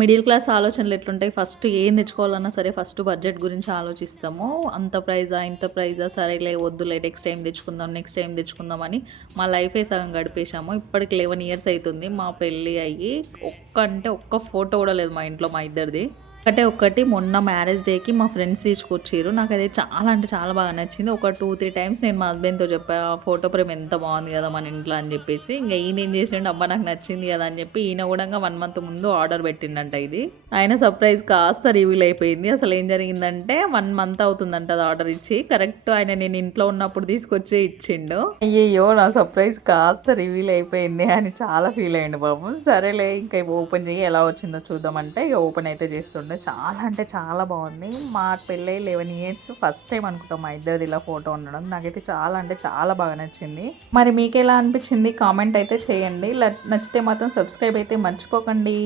Middle class ఆలోచనలు ఎట్లుంటాయి? First ఏం తెచ్చుకోవాలన్నా సరే ఫస్ట్ బడ్జెట్ గురించి ఆలోచిస్తాము. అంత ప్రైజా ఇంత ప్రైజా? సరేలే వద్దులే నెక్స్ట్ టైం తెచ్చుకుందాం నెక్స్ట్ టైం తెచ్చుకుందాం అని మా లైఫే సగం గడిపేశాము. ఇప్పటికి లెవెన్ ఇయర్స్ అవుతుంది మా పెళ్ళి అయ్యి ఒక్క అంటే ఒక్క ఫోటో కూడా లేదు మా ఇంట్లో మా ఇద్దరిది. ఒకటే ఒక్కటి మొన్న మ్యారేజ్ డేకి మా ఫ్రెండ్స్ తీసుకొచ్చారు నాకు అది చాలా అంటే చాలా బాగా నచ్చింది. ఒక టూ త్రీ టైమ్స్ నేను మా హస్బెండ్తో చెప్పా ఆ ఫోటో ఫ్రేమ్ ఎంత బాగుంది కదా మన ఇంట్లో అని చెప్పేసి. ఇంకా ఈయన ఏం చేసిండు అబ్బా నాకు నచ్చింది కదా అని చెప్పి ఈయన కూడా వన్ మంత్ ముందు ఆర్డర్ పెట్టిండంట ఇది. ఆయన సర్ప్రైజ్ కాస్త రివీల్ అయిపోయింది. అసలు ఏం జరిగిందంటే వన్ మంత్ అవుతుందంట అది ఆర్డర్ ఇచ్చి. కరెక్ట్ ఆయన నేను ఇంట్లో ఉన్నప్పుడు తీసుకొచ్చి ఇచ్చిండు. అయ్యయ్యో నా సర్ప్రైజ్ కాస్త రివీల్ అయిపోయింది అని చాలా ఫీల్ అయ్యిండు బాబు. సరేలే ఇంకా ఓపెన్ చేయి ఎలా వచ్చిందో చూద్దామంటే ఇక ఓపెన్ అయితే చేస్తుండే. చాలా అంటే చాలా బాగుంది. మా పెళ్ళై లెవెన్ ఇయర్స్ ఫస్ట్ టైం అనుకుంటాం మా ఇద్దరిది ఇలా ఫోటో ఉండడం. నాకైతే చాలా అంటే చాలా బాగా నచ్చింది. మరి మీకు ఎలా అనిపించింది? కామెంట్ అయితే చేయండి. నచ్చితే మాత్రం సబ్స్క్రైబ్ అయితే మర్చిపోకండి.